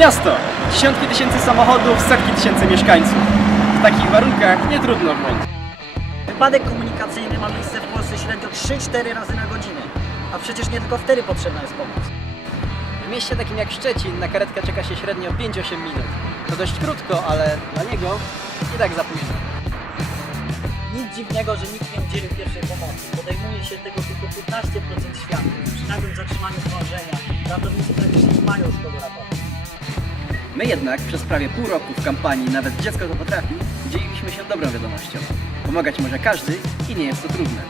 Miasto! Dziesiątki tysięcy samochodów, setki tysięcy mieszkańców. W takich warunkach nie trudno wmąć. Wypadek komunikacyjny ma miejsce w Polsce średnio 3-4 razy na godzinę. A przecież nie tylko wtedy potrzebna jest pomoc. W mieście takim jak Szczecin na karetkę czeka się średnio 5-8 minut. To dość krótko, ale dla niego i tak za późno. Nic dziwnego, że nikt nie udzielił pierwszej pomocy. Podejmuje się tego tylko 15% świadków. Przy nagłym zatrzymaniu krążenia My jednak przez prawie pół roku w kampanii Nawet dziecko to potrafi dzieliliśmy się dobrą wiadomością. Pomagać może każdy i nie jest to trudne.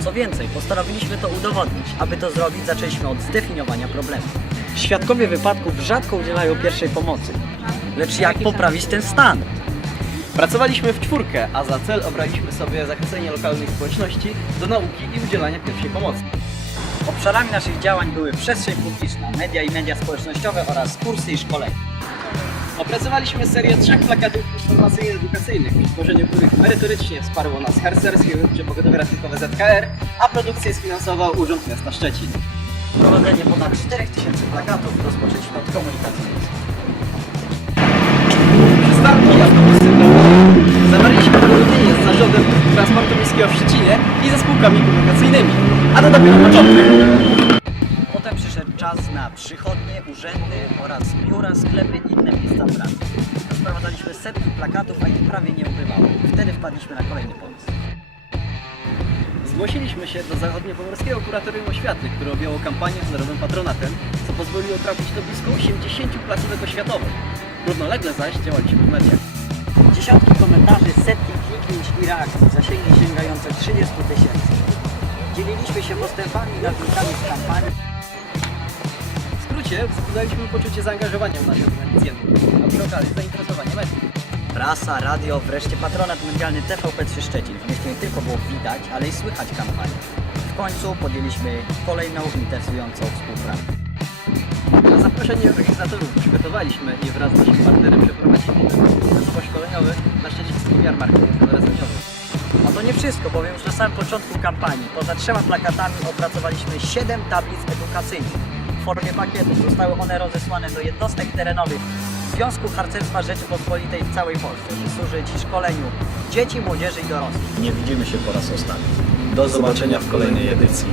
Co więcej, postanowiliśmy to udowodnić. Aby to zrobić, zaczęliśmy od zdefiniowania problemu. Świadkowie wypadków rzadko udzielają pierwszej pomocy. Lecz jak poprawić ten stan? Pracowaliśmy w czwórkę, a za cel obraliśmy sobie zachęcenie lokalnych społeczności do nauki i udzielania pierwszej pomocy. Obszarami naszych działań były przestrzeń publiczna, media i media społecznościowe oraz kursy i szkolenia. Opracowaliśmy serię trzech plakatów informacyjno-edukacyjnych, tworzeniu których merytorycznie wsparło nas harcerskie Wyrobcze Pogotowe Ratunkowe ZKR, a produkcję sfinansował Urząd Miasta Szczecin. Wprowadzenie ponad 4000 plakatów rozpoczęliśmy od komunikacji. Przystanki autobusy transportu miejskiego w Szczecinie i ze spółkami komunikacyjnymi. A to dopiero początek. Potem przyszedł czas na przychodnie, urzędy oraz biura, sklepy i inne miejsca pracy. Wprowadzaliśmy setki plakatów, a ich prawie nie ubywało. Wtedy wpadliśmy na kolejny pomysł. Zgłosiliśmy się do Zachodniopomorskiego Kuratorium Oświaty, które objęło kampanię honorowym patronatem, co pozwoliło trafić do blisko 80 placówek oświatowych. Równolegle zaś działaliśmy w mediach. Dziesiątki komentarzy, setki kliknięć i reakcji, zasięgi sięgające 30 tysięcy. Dzieliliśmy się postępami i nadnikami z kampanii. W skrócie wzbudzaliśmy poczucie zaangażowania w naszych organizacjach, a przy okazji zainteresowanie mediów. Prasa, radio, wreszcie patronat medialny TVP3 Szczecin. W mieście nie tylko było widać, ale i słychać kampanię. W końcu podjęliśmy kolejną interesującą współpracę. Na zaproszenie organizatorów przygotowaliśmy i wraz z naszym partnerem przeprowadziliśmy szkoleniowy na szczecińskim jarmarku wiosennowy. A to nie wszystko, bowiem już na samym początku kampanii, poza trzema plakatami opracowaliśmy 7 tablic edukacyjnych. W formie pakietów zostały one rozesłane do jednostek terenowych Związku Harcerstwa Rzeczypospolitej w całej Polsce, by służyć szkoleniu dzieci, młodzieży i dorosłych. Nie widzimy się po raz ostatni. Do zobaczenia w kolejnej edycji.